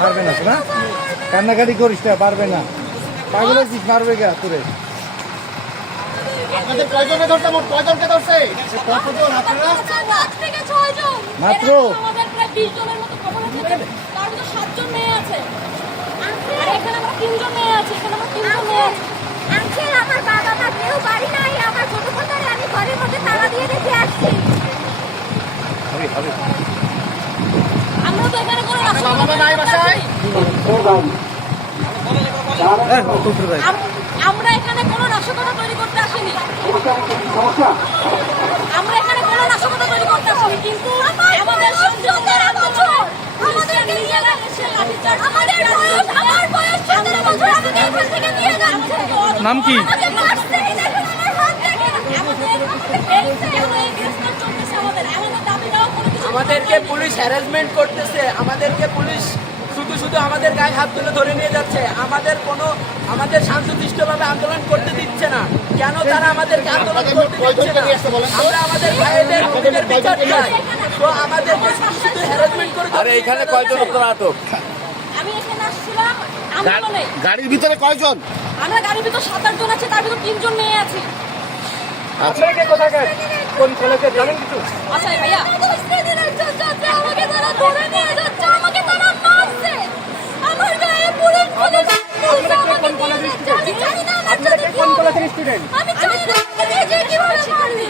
মারবে না শোনা? কান্নাকাটি করিস না পারবে না। পাগল হয়েছিস মারবে কে তোরে। মাত্র? এখানে আমাদের প্রায় বিশ জনের মতো খবর আছে তার মধ্যে সাতজন মেয়ে আছে। আর এখানে আমরা তিনজন এখানে আমরা তিনজন মেয়ে আছে। আঙ্কেল আমার বাবা মা কেউ বাড়ি নাই আমার ছোট কোথায় আমি ঘরের মধ্যে তালা দিয়ে রেখে আসছি। আমরা তো এখানে কোনো রাস্তা বাবা নাই বাসায়? এই, কুকুর ভাই। আম- আমরা এখানে কোনো নাশকতা তৈরি করতে আসিনি। আমরা এখানে কোনো নাশকতা তৈরি করতে আসিনি কিন্তু আমাদের সন্তানদের আন্দোলন আমাদের নিজেরা এসে লাঠিচার্জ আমাদের বয়স আমার বয়স সতেরো বছর আমাকে এখান থেকে নিয়ে যাচ্ছে। নাম কি? আমাদেরকে পুলিশ হ্যারাসমেন্ট করতেছে। আমাদেরকে পুলিশ শুধু শুধু আমাদের গায়ে হাত তুলে ধরে নিয়ে যাচ্ছে। আমাদের কোনো আমাদের শান্তশিষ্টভাবে আন্দোলন করতে দিচ্ছে না। কেন তারা আমাদেরকে আন্দোলন করতে দিচ্ছে না? আমরা আমাদের ভাইদের বোনদের বিচার চাই। তো আমাদের শুধু শুধু হ্যারাসমেন্ট করে আরে এখানে কয়জন আপনারা আটক আমি এখানে আসছিলাম আন্দোলনে। গাড়ির ভিতরে কয়জন? আমরা গাড়ির ভিতর সাত আট জন আছে তার ভিতর তিনজন মেয়ে আছে। আপনাকে কোথাকার? কোন কলেজে জানেন কিছু? আচ্ছা ভাইয়া সেদিনের যাচ্ছে আমাকে তারা ধরে নিয়ে যাচ্ছে আমাকে তারা মারছে আমার গায়ে পুলিশ পুলিশ পুলিশ আমাকে নিয়ে যাচ্ছে আমি জানি না আমার যদি কোন স্টুডেন্ট আমি জানি না কীভাবে মারবে